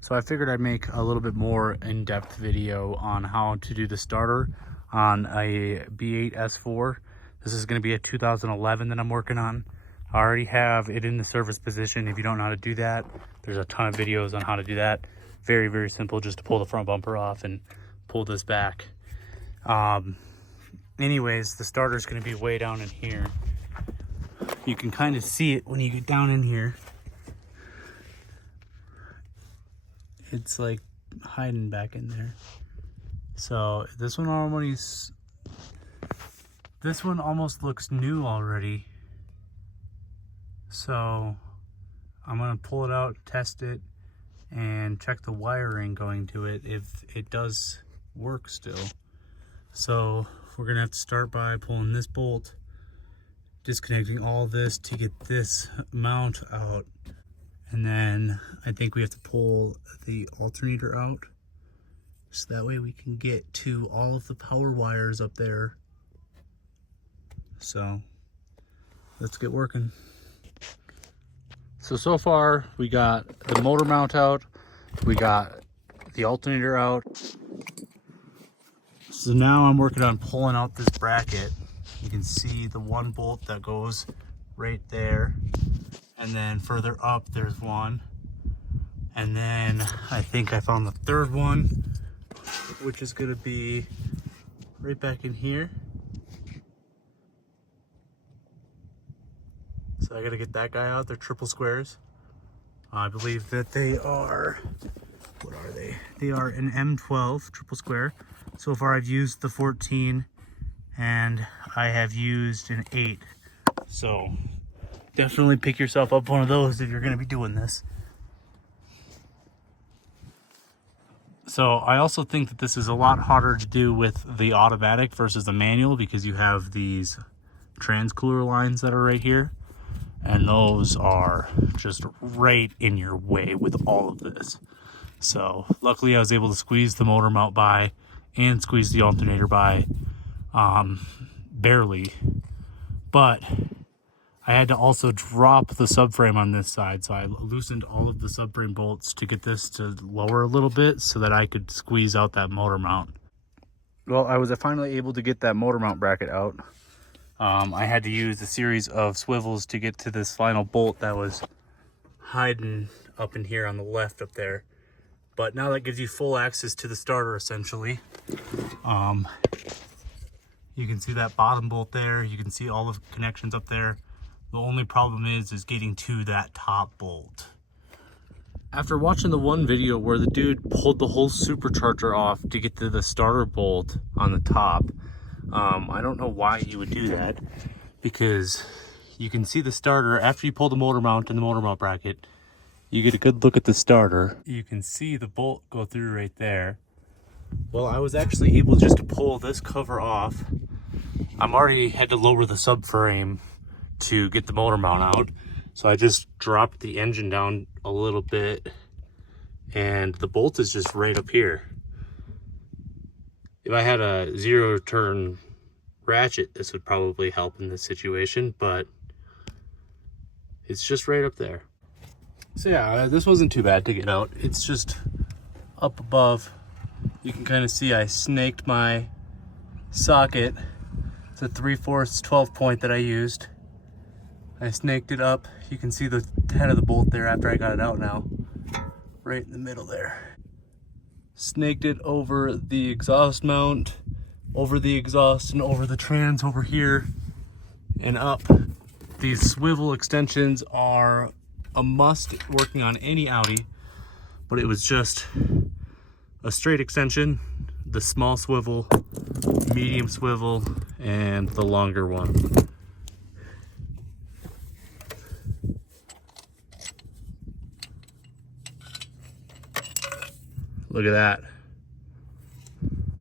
So I figured I'd make a little bit more in-depth video on how to do the starter on a B8 S4. This is going to be a 2011 that I'm working on. I already have it in the service position. If you don't know how to do that, there's a ton of videos on how to do that. Very, very simple, just to pull the front bumper off and pull this back. Anyways, the starter is going to be way down in here. You can kind of see it when you get down in here. It's like hiding back in there. So this one almost looks new already. So I'm gonna pull it out, test it, and check the wiring going to it if it does work still. So we're gonna have to start by pulling this bolt, disconnecting all this to get this mount out. And then I think we have to pull the alternator out, so that way we can get to all of the power wires up there. So let's get working. So far we got the motor mount out, we got the alternator out. So now I'm working on pulling out this bracket. You can see the one bolt that goes right there. And then further up, there's one. And then I think I found the third one, which is gonna be right back in here. So I gotta get that guy out. They're triple squares. I believe that they are, what are they? They are an M12 triple square. So far I've used the 14 and I have used an 8. So definitely pick yourself up one of those if you're going to be doing this. So I also think that this is a lot harder to do with the automatic versus the manual, because you have these transcooler lines that are right here, and those are just right in your way with all of this. So luckily I was able to squeeze the motor mount by and squeeze the alternator by, barely, but I had to also drop the subframe on this side, so I loosened all of the subframe bolts to get this to lower a little bit so that I could squeeze out that motor mount. Well, I was finally able to get that motor mount bracket out. I had to use a series of swivels to get to this final bolt that was hiding up in here on the left up there. But now that gives you full access to the starter, essentially. You can see that bottom bolt there. You can see all the connections up there. The only problem is getting to that top bolt. After watching the one video where the dude pulled the whole supercharger off to get to the starter bolt on the top, I don't know why you would do that, because you can see the starter after you pull the motor mount and the motor mount bracket. You get a good look at the starter. You can see the bolt go through right there. Well, I was actually able just to pull this cover off. I'm already had to lower the subframe to get the motor mount out, so I just dropped the engine down a little bit and the bolt is just right up here. If I had a 0-turn ratchet, this would probably help in this situation, but it's just right up there. So yeah, this wasn't too bad to get out. It's just up above. You can kind of see I snaked my socket. It's a 3/4 12 point that I used. I snaked it up. You can see the head of the bolt there after I got it out now. Right in the middle there. Snaked it over the exhaust mount, over the exhaust and over the trans over here and up. These swivel extensions are a must working on any Audi, but it was just a straight extension, the small swivel, medium swivel, and the longer one. Look at that.